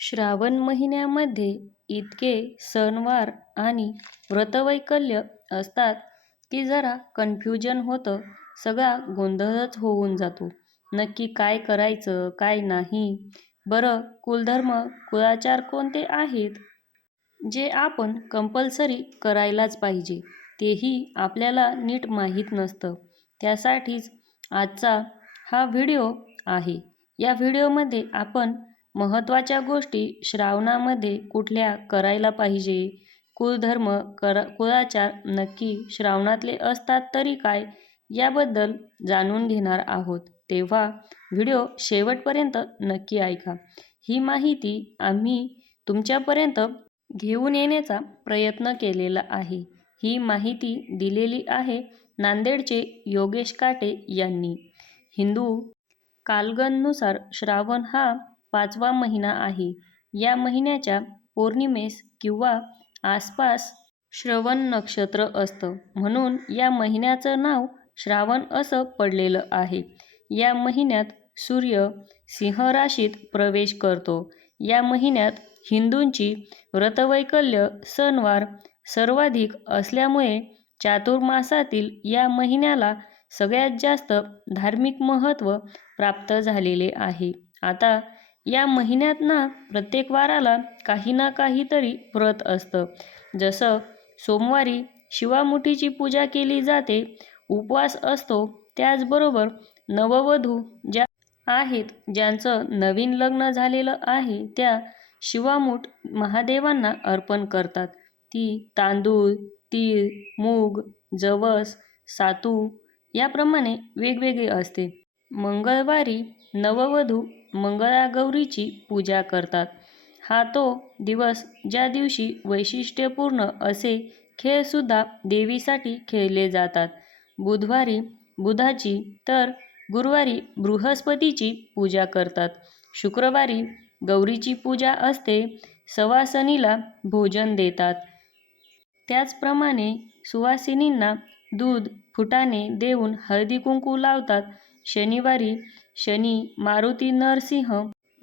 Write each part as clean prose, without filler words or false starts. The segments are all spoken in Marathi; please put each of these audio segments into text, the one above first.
श्रावण महिन्यामध्ये इतके सणवार आणि व्रतवैकल्य असतात की जरा कन्फ्युजन होतं. सगळा गोंधळच होऊन जातो. नक्की काय करायचं, काय नाही? बरं, कुलधर्म, कुळाचार कोणते आहेत जे आपण कंपल्सरी करायलाच पाहिजे, तेही आपल्याला नीट माहीत नसतं. त्यासाठीच आजचा हा व्हिडिओ आहे. या व्हिडिओमध्ये आपण महत्त्वाच्या गोष्टी श्रावणामध्ये कुठल्या करायला पाहिजे, कुलधर्म कुळाचार नक्की श्रावणातले असतात तरी काय, याबद्दल जाणून घेणार आहोत. तेव्हा व्हिडिओ शेवटपर्यंत नक्की ऐका. ही माहिती आम्ही तुमच्यापर्यंत घेऊन येण्याचा प्रयत्न केलेला आहे. ही माहिती दिलेली आहे नांदेडचे योगेश काटे यांनी. हिंदू कालगणनुसार श्रावण हा 5वा महिना आहे. या महिन्याच्या पौर्णिमेस किंवा आसपास श्रवण नक्षत्र असतं, म्हणून या महिन्याचं नाव श्रावण असं पडलेलं आहे. या महिन्यात सूर्य सिंह राशीत प्रवेश करतो. या महिन्यात हिंदूंची व्रतवैकल्य सणवार सर्वाधिक असल्यामुळे चातुर्मासातील या महिन्याला सगळ्यात जास्त धार्मिक महत्त्व प्राप्त झालेले आहे. आता या महिन्यात ना प्रत्येक वाराला काही ना काहीतरी व्रत असतं. जसं सोमवारी शिवामुठीची पूजा केली जाते, उपवास असतो. त्याचबरोबर नववधू ज्या आहेत, ज्यांचं नवीन लग्न झालेलं आहे, त्या शिवामूठ महादेवांना अर्पण करतात. ती तांदूळ, तीळ, मूग, जवस, सातू याप्रमाणे वेगवेगळी असते. मंगळवारी नववधू मंगळागौरीची पूजा करतात. हा तो दिवस ज्या दिवशी वैशिष्ट्यपूर्ण असे खेळसुद्धा देवीसाठी खेळले जातात. बुधवारी बुधाची तर गुरुवारी बृहस्पतीची पूजा करतात. शुक्रवारी गौरीची पूजा असते. सवासणीला भोजन देतात. त्याचप्रमाणे सुवासिनींना दूध, फुटाणे देऊन हळदी कुंकू लावतात. शनिवारी शनी, मारुती, नरसिंह,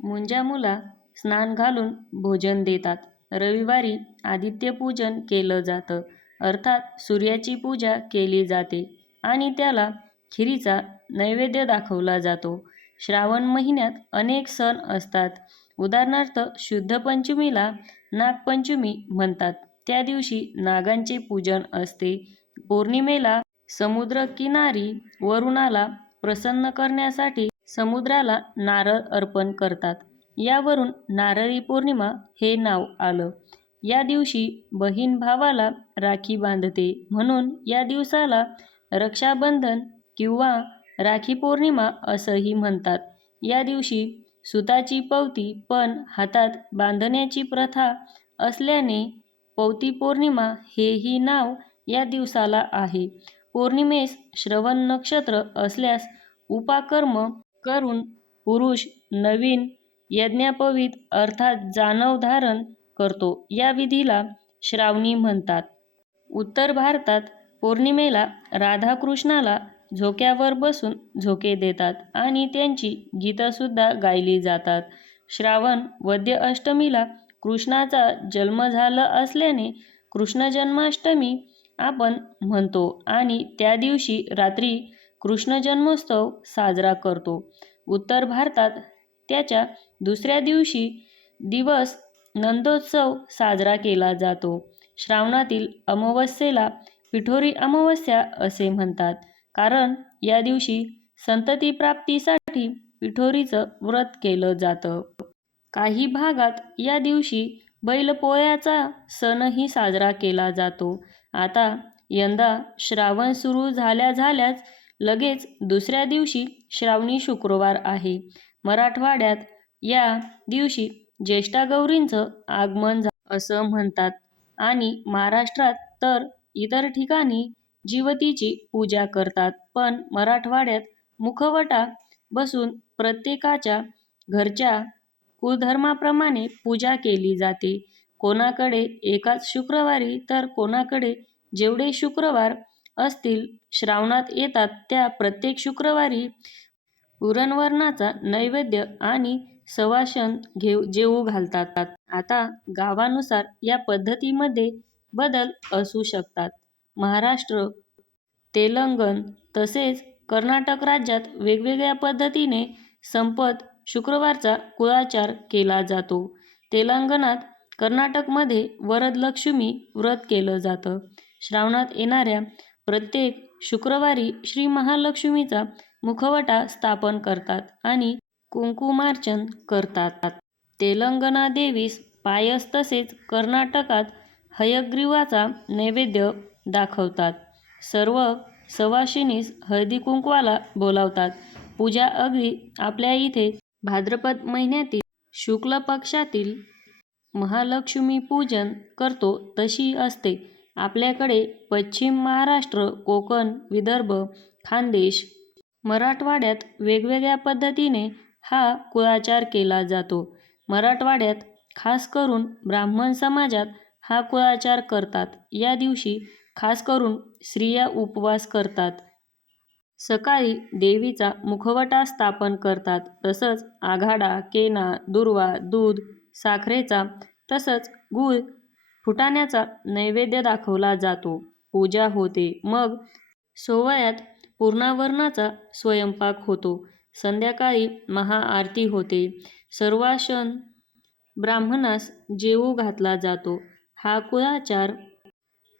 मुंजामुला स्नान घालून भोजन देतात. रविवारी आदित्यपूजन केलं जातं, अर्थात सूर्याची पूजा केली जाते आणि त्याला खिरीचा नैवेद्य दाखवला जातो. श्रावण महिन्यात अनेक सण असतात. उदाहरणार्थ शुद्ध पंचमीला नागपंचमी म्हणतात. त्या दिवशी नागांचे पूजन असते. पौर्णिमेला समुद्रकिनारी वरुणाला प्रसन्न करण्यासाठी समुद्राला नारळ अर्पण करतात. यावरून नारळी पौर्णिमा हे नाव आलं. या दिवशी बहीण भावाला राखी बांधते, म्हणून या दिवसाला रक्षाबंधन किंवा राखी पौर्णिमा असंही म्हणतात. या दिवशी सुताची पवती पण हातात बांधण्याची प्रथा असल्याने पवती पौर्णिमा हेही नाव या दिवसाला आहे. पौर्णिमेस श्रवण नक्षत्र असल्यास उपाकर्म करून पुरुष नवीन यज्ञोपवीत अर्थात जानव धारण करतो. या विधीला श्रावणी म्हणतात. उत्तर भारतात पौर्णिमेला राधाकृष्णाला झोक्यावर बसून झोके देतात आणि त्यांची गीतंसुद्धा गायली जातात. श्रावण वद्य अष्टमीला कृष्णाचा जन्म झाला असल्याने कृष्ण जन्माष्टमी आपण म्हणतो आणि त्या दिवशी रात्री कृष्ण जन्मोत्सव साजरा करतो. उत्तर भारतात त्याच्या दुसऱ्या दिवशी दिवस नंदोत्सव साजरा केला जातो. श्रावणातील अमावस्येला पिठोरी अमावस्या असे म्हणतात, कारण या दिवशी संतती प्राप्तीसाठी पिठोरीचं व्रत केलं जातं. काही भागात या दिवशी बैलपोळ्याचा सणही साजरा केला जातो. आता यंदा श्रावण सुरू झाल्याच लगेच दुसऱ्या दिवशी श्रावणी शुक्रवार आहे. मराठवाड्यात या दिवशी ज्येष्ठागौरींचं आगमन झालं असं म्हणतात आणि महाराष्ट्रात तर इतर ठिकाणी जिवतीची पूजा करतात. पण मराठवाड्यात मुखवटा बसून प्रत्येकाच्या घरच्या कुलधर्माप्रमाणे पूजा केली जाते. कोणाकडे एकाच शुक्रवारी तर कोणाकडे जेवढे शुक्रवार असतील श्रावणात येतात त्या प्रत्येक शुक्रवारी पुरणवरणाचा नैवेद्य आणि सवाशण जेवू घालतात. आता गावानुसार या पद्धतीमध्ये बदल असू शकतात. महाराष्ट्र, तेलंगण तसेच कर्नाटक राज्यात वेगवेगळ्या पद्धतीने संपत शुक्रवारचा कुळाचार केला जातो. तेलंगणात, कर्नाटकमध्ये वरदलक्ष्मी व्रत केलं जातं. श्रावणात येणाऱ्या प्रत्येक शुक्रवारी श्री महालक्ष्मीचा मुखवटा स्थापन करतात आणि कुंकुमार्चन करतात. तेलंगणा देवीस पायस तसेच कर्नाटकात हयग्रीवाचा नैवेद्य दाखवतात. सर्व सवाशिणीस हळदी-कुंकवाला बोलावतात. पूजा अगदी आपल्या इथे भाद्रपद महिन्यातील शुक्ल पक्षातील महालक्ष्मीपूजन करतो तशी असते. आपल्याकडे पश्चिम महाराष्ट्र, कोकण, विदर्भ, खानदेश, मराठवाड्यात वेगवेगळ्या पद्धतीने हा कुळाचार केला जातो. मराठवाड्यात खास करून ब्राह्मण समाजात हा कुळाचार करतात. या दिवशी खास करून स्त्रिया उपवास करतात. सकाळी देवीचा मुखवटा स्थापन करतात. तसंच आघाडा, केना, दुर्वा, दूध, साखरेचा तसंच गूळ, फुटाण्याचा नैवेद्य दाखवला जातो. पूजा होते. मग सोवळ्यात पूर्णावरणाचा स्वयंपाक होतो. संध्याकाळी महाआरती होते. सर्वाशन ब्राह्मणास जेवू घातला जातो. हा कुळाचार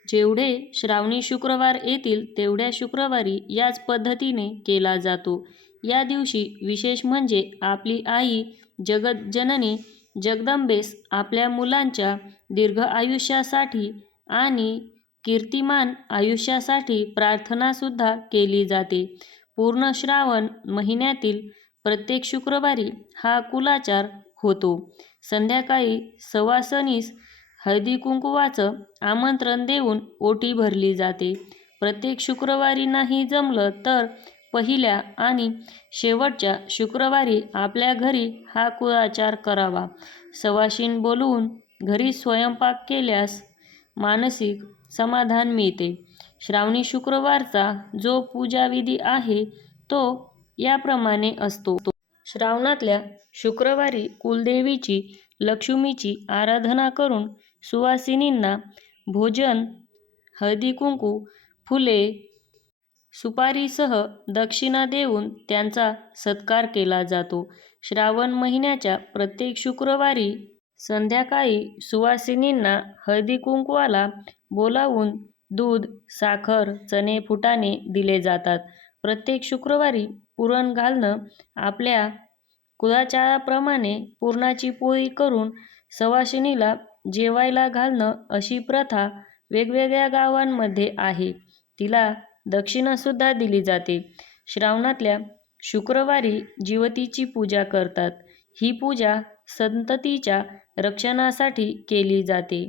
जेवढे श्रावणी शुक्रवार येतील तेवढ्या शुक्रवारी याच पद्धतीने केला जातो. या दिवशी विशेष म्हणजे आपली आई जगज्जननी जगदंबेस आपल्या मुलांच्या दीर्घ आयुष्यासाठी आणि कीर्तिमान आयुष्यासाठी प्रार्थनासुद्धा केली जाते. पूर्ण श्रावण महिन्यातील प्रत्येक शुक्रवारी हा कुळाचार होतो. संध्याकाळी सवासणीस हळदी-कुंकवाचं आमंत्रण देऊन ओटी भरली जाते. प्रत्येक शुक्रवारी नाही जमलं तर पहिल्या आणि शेवटच्या शुक्रवारी आपल्या घरी हा कुळाचार करावा. सवाशीण बोलवून घरी स्वयंपाक केल्यास मानसिक समाधान मिळते. श्रावणी शुक्रवारचा जो पूजाविधी आहे तो याप्रमाणे असतो. श्रावणातल्या शुक्रवारी कुलदेवीची, लक्ष्मीची आराधना करून सुवासिनींना भोजन, हळदी-कुंकू, फुले, सुपारीसह दक्षिणा देऊन त्यांचा सत्कार केला जातो. श्रावण महिन्याच्या प्रत्येक शुक्रवारी संध्याकाळी सुवासिनींना हळदी-कुंकवाला बोलावून दूध, साखर, चणे, फुटाणे दिले जातात. प्रत्येक शुक्रवारी पुरण घालणं, आपल्या कुळाचाराप्रमाणे पुरणाची पोळी करून सवाशिणीला जेवायला घालणं अशी प्रथा वेगवेगळ्या गावांमध्ये आहे. तिला दक्षिणासुद्धा दिली जाते. श्रावणातल्या शुक्रवारी जिवतीची पूजा करतात. ही पूजा संततीच्या रक्षणासाठी केली जाते.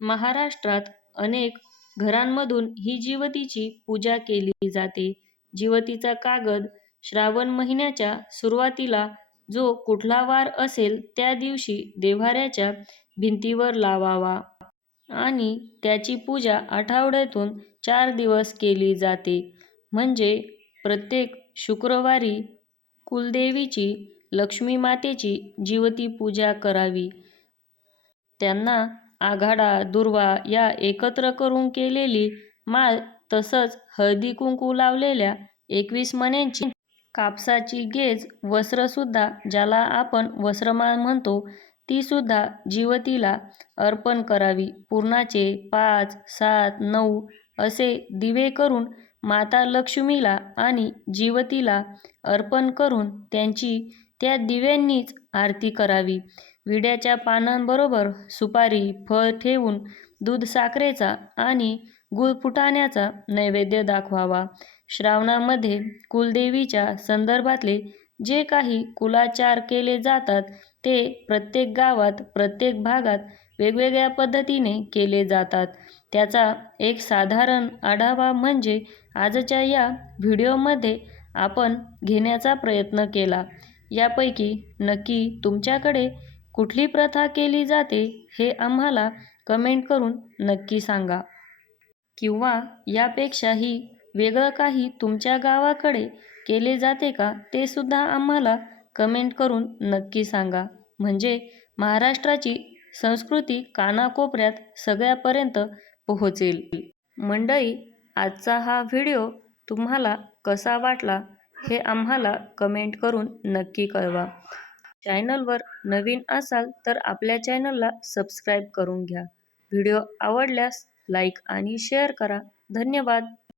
महाराष्ट्रात अनेक घरांमधून ही जिवतीची पूजा केली जाते. जिवतीचा कागद श्रावण महिन्याच्या सुरुवातीला जो कुठला वार असेल त्या दिवशी देव्हाऱ्याच्या भिंतीवर लावावा आणि त्याची पूजा आठवड्यातून 4 दिवस केली जाते. म्हणजे प्रत्येक शुक्रवारी कुलदेवीची, लक्ष्मी मातेची जिवती पूजा करावी. त्यांना आघाडा, दुर्वा या एकत्र करून केलेली माळ तसंच हळदी-कुंकू लावलेल्या 21 मण्यांची कापसाची गेज वस्त्रसुद्धा ज्याला आपण वस्त्रमाळ म्हणतो ती सुद्धा जिवतीला अर्पण करावी. पुरणाचे 5, 7, 9 असे दिवे करून माता लक्ष्मीला आणि जिवतीला अर्पण करून त्यांची त्या दिव्यांनीच आरती करावी. विड्याच्या पानांबरोबर सुपारी, फळ ठेवून दूध, साखरेचा आणि गूळ फुटाण्याचा नैवेद्य दाखवावा. श्रावणामध्ये कुलदेवीच्या संदर्भातले जे काही कुलाचार केले जातात ते प्रत्येक गावात, प्रत्येक भागात वेगवेगळ्या पद्धतीने केले जातात. त्याचा एक साधारण आढावा म्हणजे आजच्या या व्हिडिओमध्ये आपण घेण्याचा प्रयत्न केला. यापैकी नक्की तुमच्याकडे कुठली प्रथा केली जाते हे आम्हाला कमेंट करून नक्की सांगा. किंवा यापेक्षाही वेगळं काही तुमच्या गावाकडे केले जाते का ते सुद्धा आम्हाला कमेंट करून नक्की सांगा. म्हणजे महाराष्ट्राची संस्कृती कानाकोपऱ्यात सगळ्यापर्यंत पोहोचेल. मंडळी, आजचा हा व्हिडिओ तुम्हाला कसा वाटला हे आम्हाला कमेंट करून नक्की कळवा. चॅनलवर नवीन असाल तर आपल्या चॅनलला सबस्क्राईब करून घ्या. व्हिडिओ आवडल्यास लाईक आणि शेअर करा. धन्यवाद.